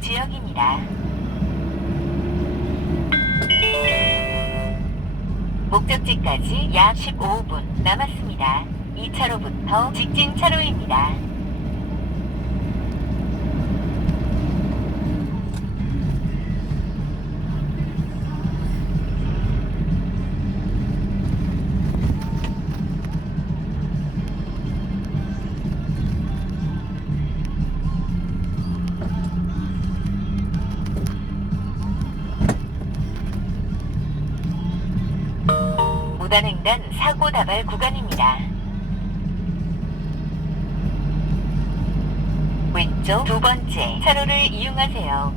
지역입니다. 목적지까지 약 15분 남았습니다. 2차로부터 직진 차로입니다. 무단횡단 사고 다발 구간입니다. 왼쪽 두 번째 차로를 이용하세요.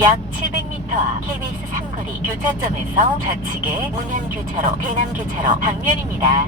약 700m 앞 KBS 삼거리 교차점에서 좌측에 문현교차로, 대남교차로 방면입니다.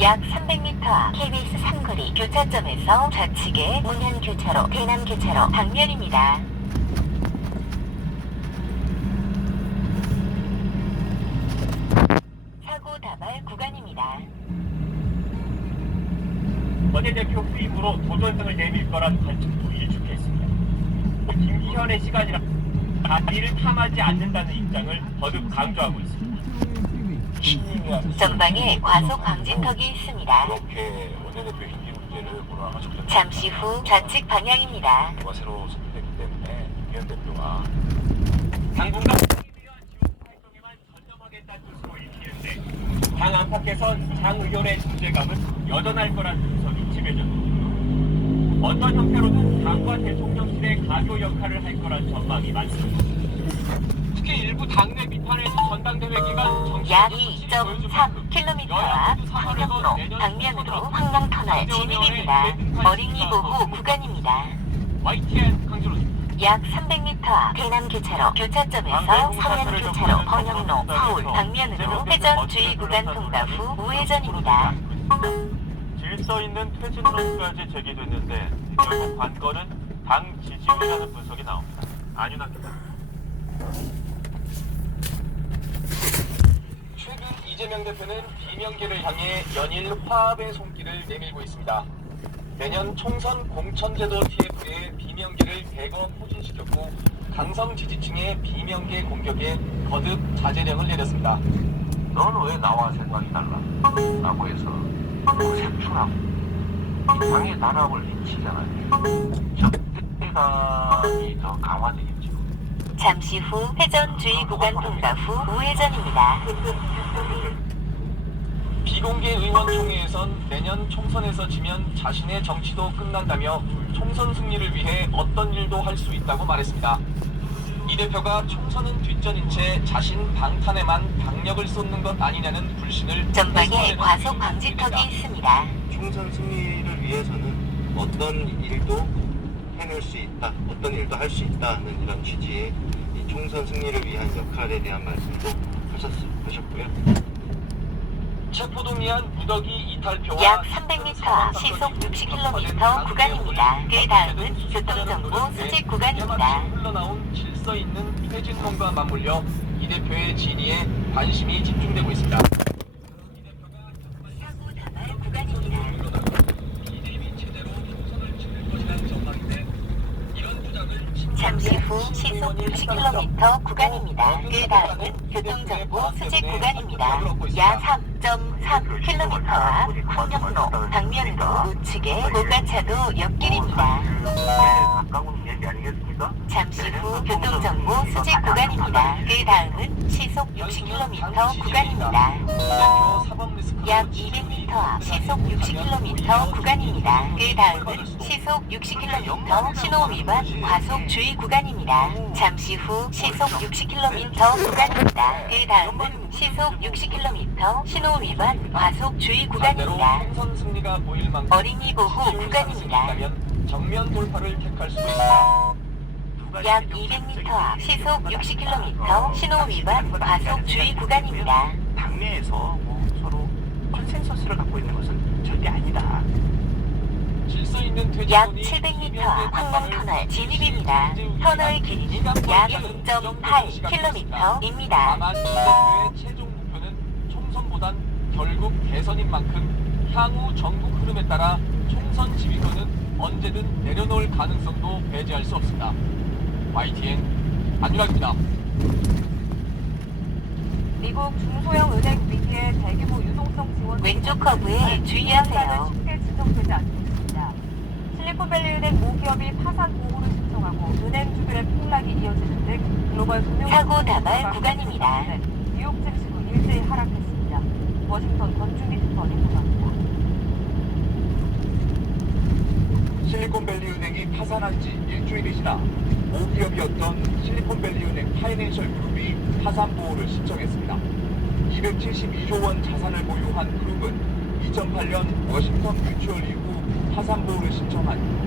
약 300m 앞 KBS 삼거리 교차점에서 좌측에 문현교차로, 대남교차로 방면입니다. 사고 다발 구간입니다. 원내대표 후임으로 도전성을 내밀 거란 관측도 일축했습니다. 김기현의 시간이라 자리를 탐하지 않는다는 입장을 거듭 강조하고 있습니다. 전방에 과속 방지턱이 있습니다. 이렇게 원내대표 임기 문제를 몰아가셨던 잠시 후 좌측 방향입니다. 대표가 새로 선출됐기 때문에 김기현 대표가 당분간 승리를 위한 지원 활동에만 전념하겠다는 뜻으로 읽히는데 당 안팎에선 장 의원의 존재감은 여전할 거란 분석이 지배졌습니다. 어떤 형태로든 당과 대통령실의 가교 역할을 할 거란 전망이 많습니다. 특히 일부 당내 비판에서 전당대회 기간 약 2.3km 앞 황령로 방면으로 황령터널 진입입니다. 어린이 보호 구간입니다. YTN 강준호입니다. 약 300m 앞 대남교차로 교차점에서 서현교차로 번영로 서울 방면으로 회전 주의 구간 통과 후 우회전입니다. 질서 있는 퇴진론까지 제기됐는데 결국 관건은 당 지지율이라는 분석이 나옵니다. 안윤아 기자. 최근 이재명 대표는 비명계를 향해 연일 화합의 손길을 내밀고 있습니다. 내년 총선 공천제도 TF에 비명계를 대거 포진시켰고 강성 지지층의 비명계 공격에 거듭 자제령을 내렸습니다. 너는 왜 나와 생각이 달라? 라고 해서 색출하고 당의 단합을 해치잖아요. 적대감이 더 강화되겠죠. 잠시 후 회전 주의 구간 통과 후 우회전입니다. 비공개 의원총회에선 내년 총선에서 지면 자신의 정치도 끝난다며 총선 승리를 위해 어떤 일도 할 수 있다고 말했습니다. 이 대표가 총선은 뒷전인 채 자신 방탄에만 당력을 쏟는 것 아니냐는 불신을 전방에 과속 방지턱이 있습니다. 총선 승리를 위해서는 어떤 일도 해낼 수 있다, 어떤 일도 할 수 있다는 이런 취지의 이 총선 승리를 위한 역할에 대한 말씀도 하셨고요. 체포동의안 무더기 이탈표와 약 300m 앞 시속 60km 구간입니다. 그 다음은 교통정보 수집 구간입니다. 흘러나온 질서 있는 퇴진론과 맞물려 이 대표의 진위에 관심이 집중되고 있습니다. 사고 다발 구간입니다. 잠시 후 시속 60km 구간입니다. 그 다음은 교통정보 수집 구간입니다. 약 3.3km 앞 황령로 방면으로 우측에 고가차도 옆길입니다. 가까운 얘기 아니겠습니까? 잠시 후 교통정보 수집 구간입니다. 그 다음은 시속 60km 구간입니다. 대표 사법 리스크로 약 200m 앞 시속 60km 구간입니다. 그 다음은 시속 60km 신호 위반 과속 주의 구간입니다. 잠시 후 시속 60km 구간입니다. 그 다음은 시속 60km 신호 위반 과속 주의 구간입니다. 총선 승리가 보일 만큼 어린이 보호 시효일 구간입니다. 가능성이 있다면 정면 돌파를 택할 수도 있습니다. 약 200m 앞 시속 60km 신호 위반 과속 주의 구간입니다. 당내에서 서로 컨센서스를 갖고 있는 것은 절대 아니다. 질서 있는 약 퇴진선이 700m 앞 항공터널 진입입니다. 터널 길이는 약 2.8km입니다. 다만 이 대표의 최종 목표는 총선보단 결국 개선인 만큼 향후 전국 흐름에 따라 총선 지휘권은 언제든 내려놓을 가능성도 배제할 수 없습니다. YTN 안윤학입니다. 미국 중소형 은행 위기의 대규모 유동성 지원 왼쪽 커브에 주의하세요. 쉽게 진정되지 않고 있습니다. 실리콘밸리 은행 모기업이 파산 보호를 신청하고 은행 주변의 폭락이 이어지는 등 글로벌 금융 사고 다발 구간입니다. 뉴욕 증시도 일제히 하락했습니다. 워싱턴 권준기 특파원이 보도합니다. 실리콘밸리 은행이 파산한 지 일주일이 지나 모기업이었던 실리콘밸리 은행 파이낸셜 그룹이 파산 보호를 신청했습니다. 272조 원 자산을 보유한 그룹은 2008년 워싱턴 뮤추얼 이후 파산 보호를 신청한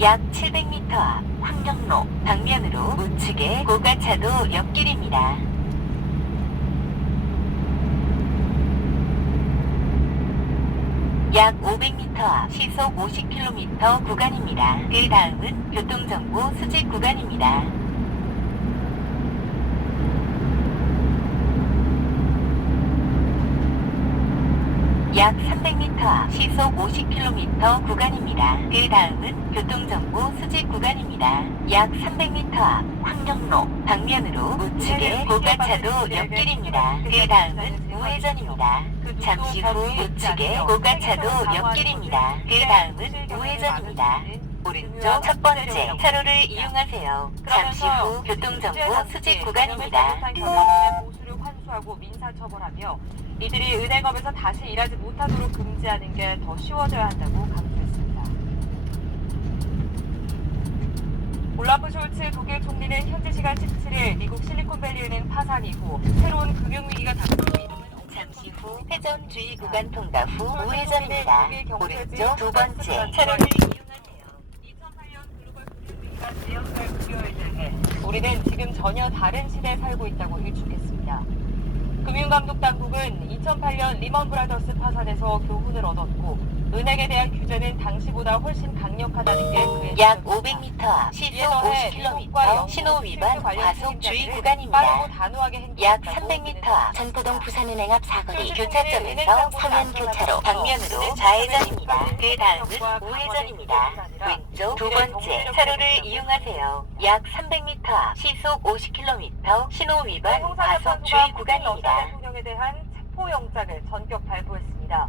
약 700m 앞 황령로 방면으로 우측에 고가차도 옆길입니다. 약 500m 앞 시속 50km 구간입니다. 그 다음은 교통정보 수집 구간입니다. 약 300m 앞 시속 50km 구간입니다. 그 다음은 교통정보 수집 구간입니다. 약 300m 앞 황령로 방면으로 우측에 고가차도 옆길입니다. 그 다음은 우회전입니다. 잠시 후 우측에 고가차도 옆길입니다. 그 다음은 우회전입니다. 오른쪽 첫 번째 차로를 이용하세요. 잠시 후 교통정보 수집 구간입니다. 보수를 환수하고 민사처벌하며 이들이 은행업에서 다시 일하지 못하도록 금지하는 게 더 쉬워져야 한다고 강조했습니다. 올라프 숄츠 독일 총리는 현지 시간 17일 미국 실리콘밸리 은행 파산 이후 새로운 금융위기가 닥친 잠시 후 회전 주의 구간 통과 후 우회전입니다. 오른쪽 두 번째 차로를 이용하세요. 2008년 글로벌 금융위기가 지연될 우려에 대해 우리는 지금 전혀 다른 시대에 살고 있다고 일축했습니다. 금융감독당국은 2008년 리먼 브라더스 파산에서 교훈을 얻었고 은행에 대한 규제는 당시보다 훨씬 강력하다는 게 그의 약 지적입니다. 500m 앞 시속 이에 더해 50km 신호 위반 과속 주의 구간입니다. 빠르고 단호하게 약 행동했다고 300m 앞 전포동 부산은행 앞 사거리 현재 교차점에서 은행 서면 교차로 사고가 방면으로 나서 좌회전입니다. 그 과거의 다음은 우회전입니다. 아니라 왼쪽 두 독일의 번째 정밀적 차로를 대응이라고 이용하세요. 약 300m 앞 시속 50km 신호 위반 홍사재 과속 주의 선수가 푸틴 러시아 구간입니다. 대통령에 대한 체포영장을 전격 발부했습니다.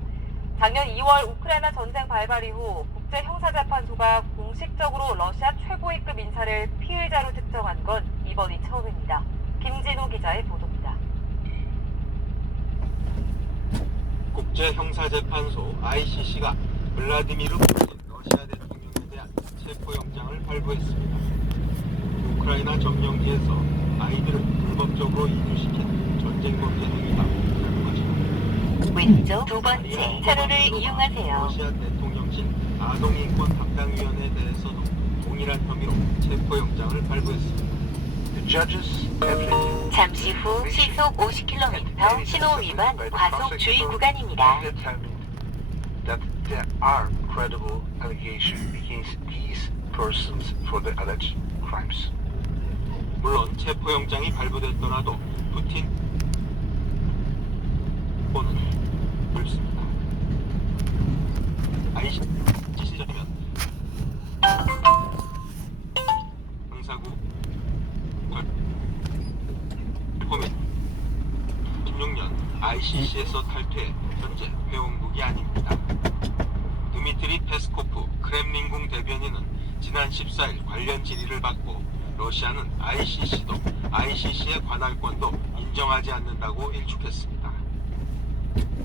작년 2월 우크라이나 전쟁 발발 이후 국제형사재판소가 공식적으로 러시아 최고위급 인사를 피의자로 특정한 건 이번이 처음입니다. 김진우 기자의 보도입니다. 국제형사재판소 ICC가 블라디미르 푸틴 러시아 대통령에 대한 체포영장을 발부했습니다. 우크라이나 점령지에서 아이들을 불법적으로 이주시킨 전쟁 범죄 행위가 있다는 것입니다. 왼쪽 두 번째 차로를 이용하세요. 러시아 대통령실 아동인권담당위원회에 대해서도 동일한 혐의로 체포영장을 발부했습니다. 잠시 후 시속 50km 신호 위반 과속 주의 구간입니다. That there are credible allegations against these persons for the alleged crimes. 물론 체포영장이 발부됐더라도 푸틴 보는 불습니다. ICC라면 형사국 포맷 16년 ICC에서 탈퇴해 현재 회원국이 아닙니다. 드미트리 페스코프 크렘린궁 대변인은 지난 14일 관련 질의를 받고 러시아는 ICC도 ICC의 관할권도 인정하지 않는다고 일축했습니다.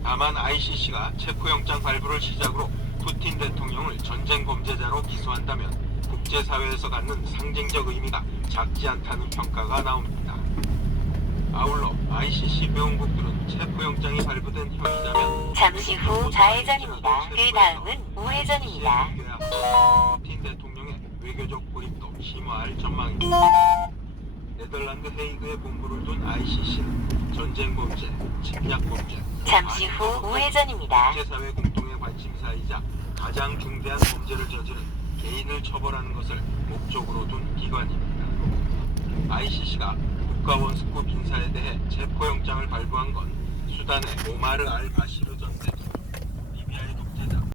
다만 ICC가 체포영장 발부를 시작으로 푸틴 대통령을 전쟁 범죄자로 기소한다면 국제사회에서 갖는 상징적 의미가 작지 않다는 평가가 나옵니다. 아울러 ICC 회원국들은 체포영장이 발부된 혐의자면 잠시 후 좌회전입니다. 그 다음은 우회전입니다. 푸틴 대통령의 외교적 고립도 심화할 전망입니다. 네덜란드 헤이그에 본부를 둔 ICC는 전쟁 범죄, 침략 범죄, 잠시 후 우회전입니다. 국제사회 공통의 관심사이자 가장 중대한 범죄를 저지른 개인을 처벌하는 것을 목적으로 둔 기관입니다. ICC가 국가원수급 인사에 대해 체포영장을 발부한 건 수단의 오마르 알 바시르 전